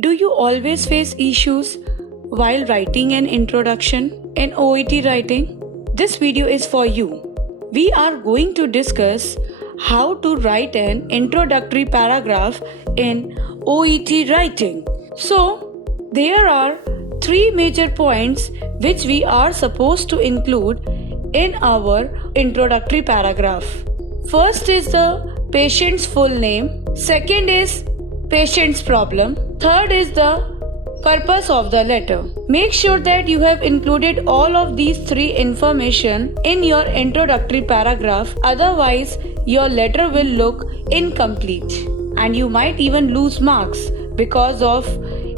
Do you always face issues while writing an introduction in OET writing? This video is for you. We are going to discuss how to write an introductory paragraph in OET writing. So, there are three major points which we are supposed to include in our introductory paragraph. First is the patient's full name. Second is patient's problem. Third is the purpose of the letter. Make sure that you have included all of these three information in your introductory paragraph, otherwise your letter will look incomplete and you might even lose marks because of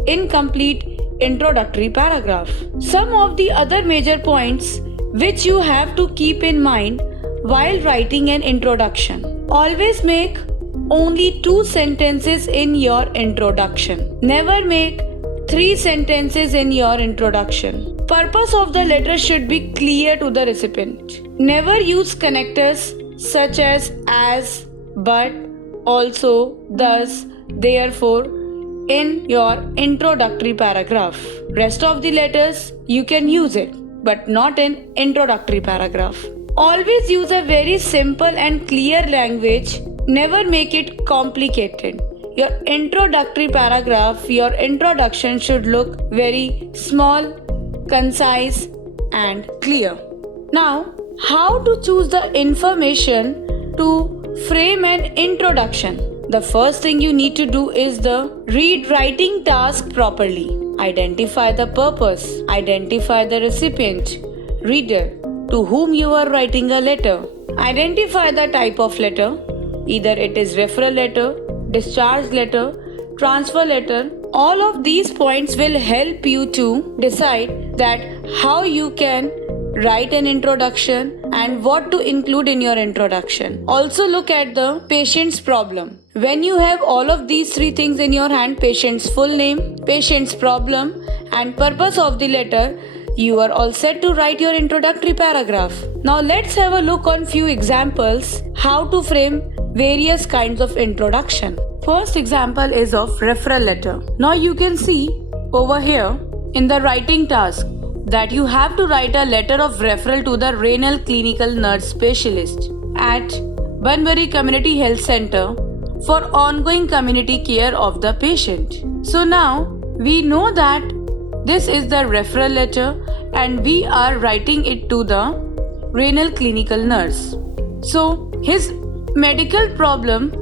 incomplete introductory paragraph. Some of the other major points which you have to keep in mind while writing an introduction. Always make only 2 sentences in your introduction. Never make 3 sentences in your introduction. Purpose of the letter should be clear to the recipient. Never use connectors such as, but, also, thus, therefore in your introductory paragraph. Rest of the letters you can use it, but not in introductory paragraph. Always use a very simple and clear language. Never make it complicated. Your introductory paragraph, your introduction should look very small, concise and clear. Now, how to choose the information to frame an introduction? The first thing you need to do is the read writing task properly. Identify the purpose. Identify the recipient, reader, to whom you are writing a letter. Identify the type of letter. Either it is referral letter, discharge letter, transfer letter. All of these points will help you to decide that how you can write an introduction and what to include in your introduction. Also look at the patient's problem. When you have all of these three things in your hand, patient's full name, patient's problem and purpose of the letter, you are all set to write your introductory paragraph. Now let's have a look on few examples how to frame various kinds of introduction. First example is of referral letter. Now you can see over here in the writing task that you have to write a letter of referral to the renal clinical nurse specialist at Bunbury Community Health Center for ongoing community care of the patient. So now we know that this is the referral letter and we are writing it to the renal clinical nurse. So his medical problem,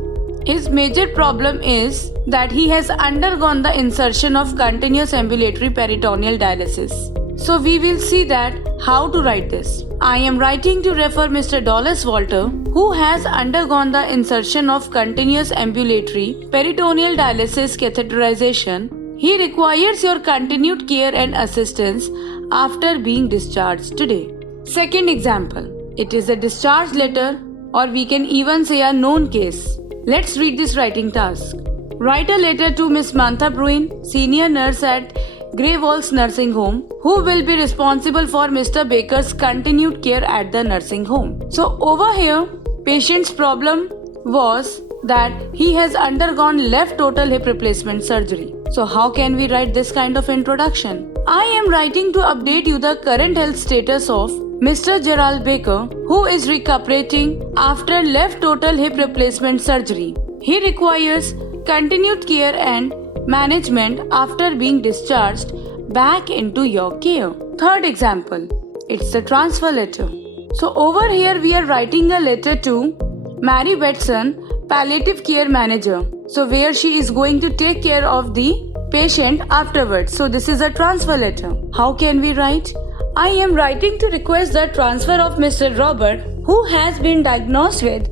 his major problem is that he has undergone the insertion of continuous ambulatory peritoneal dialysis. So we will see that how to write this. I am writing to refer Mr. Dolores Walter, who has undergone the insertion of continuous ambulatory peritoneal dialysis catheterization. He requires your continued care and assistance after being discharged today. Second example, it is a discharge letter, or we can even say a known case. Let's read this writing task. Write a letter to Miss Mantha Bruin, senior nurse at Grey Walls Nursing Home, who will be responsible for Mr. Baker's continued care at the nursing home. So over here, patient's problem was that he has undergone left total hip replacement surgery. So how can we write this kind of introduction? I am writing to update you the current health status of Mr. Gerald Baker, who is recuperating after left total hip replacement surgery. He requires continued care and management after being discharged back into your care. Third example, it's the transfer letter. So over here we are writing a letter to Mary Betson, palliative care manager. So where she is going to take care of the patient afterwards. So this is a transfer letter. How can we write? I am writing to request the transfer of Mr. Robert, who has been diagnosed with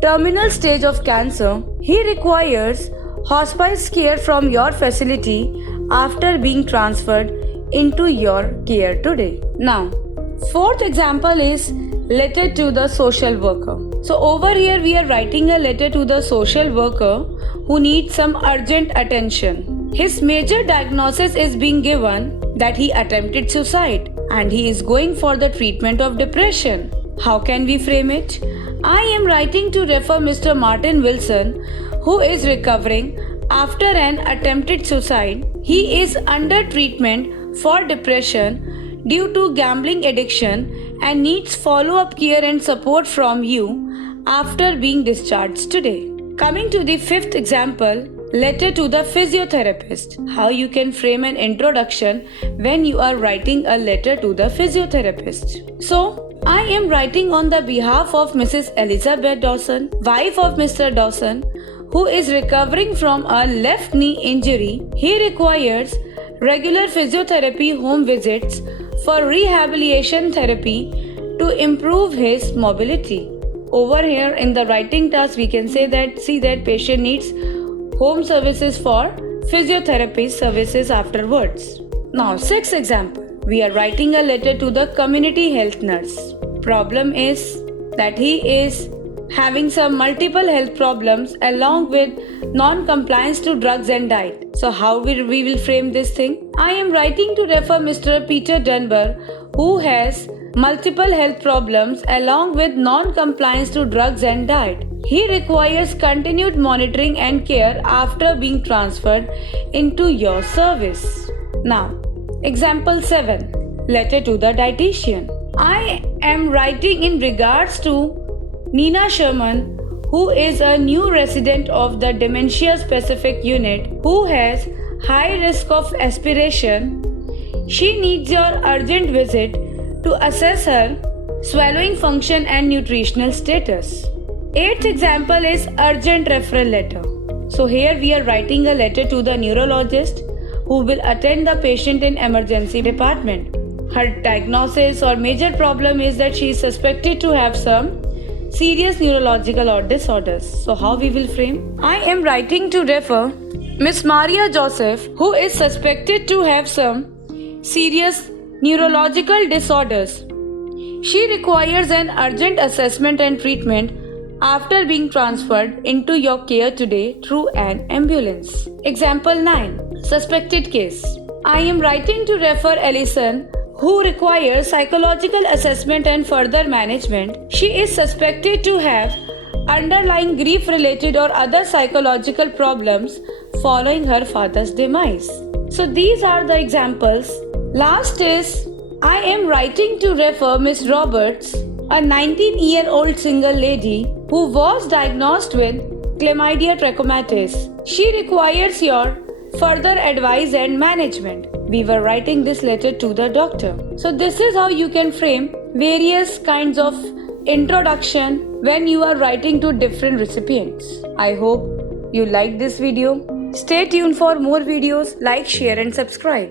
terminal stage of cancer. He requires hospice care from your facility after being transferred into your care today. Now, fourth example is letter to the social worker. So over here we are writing a letter to the social worker who needs some urgent attention. His major diagnosis is being given that he attempted suicide and he is going for the treatment of depression. How can we frame it? I am writing to refer Mr. Martin Wilson, who is recovering after an attempted suicide. He is under treatment for depression due to gambling addiction and needs follow-up care and support from you after being discharged today. Coming to the fifth example, letter to the physiotherapist. How you can frame an introduction when you are writing a letter to the physiotherapist. So, I am writing on the behalf of Mrs. Elizabeth Dawson, wife of Mr. Dawson, who is recovering from a left knee injury. He requires regular physiotherapy home visits for rehabilitation therapy to improve his mobility. Over here in the writing task, we can say that patient needs home services for physiotherapy services afterwards. Now, sixth example. We are writing a letter to the community health nurse. Problem is that he is having some multiple health problems along with non-compliance to drugs and diet. So how we will frame this thing? I am writing to refer Mr. Peter Dunbar, who has multiple health problems along with non-compliance to drugs and diet. He requires continued monitoring and care after being transferred into your service. Now, example 7. Letter to the dietitian. I am writing in regards to Nina Sherman, who is a new resident of the dementia specific unit who has high risk of aspiration. She needs your urgent visit to assess her swallowing function and nutritional status. Eighth example is urgent referral letter. So here we are writing a letter to the neurologist who will attend the patient in emergency department. Her diagnosis or major problem is that she is suspected to have some serious neurological or disorders. So how we will frame? I am writing to refer Miss Maria Joseph, who is suspected to have some serious neurological disorders. She requires an urgent assessment and treatment after being transferred into your care today through an ambulance. Example 9. Suspected case. I am writing to refer Ellison, who requires psychological assessment and further management. She is suspected to have underlying grief-related or other psychological problems following her father's demise. So these are the examples. Last is, I am writing to refer Miss Roberts, a 19-year-old single lady who was diagnosed with chlamydia trachomatis. She requires your further advice and management. We were writing this letter to the doctor. So this is how you can frame various kinds of introduction when you are writing to different recipients. I hope you liked this video. Stay tuned for more videos. Like, share and subscribe.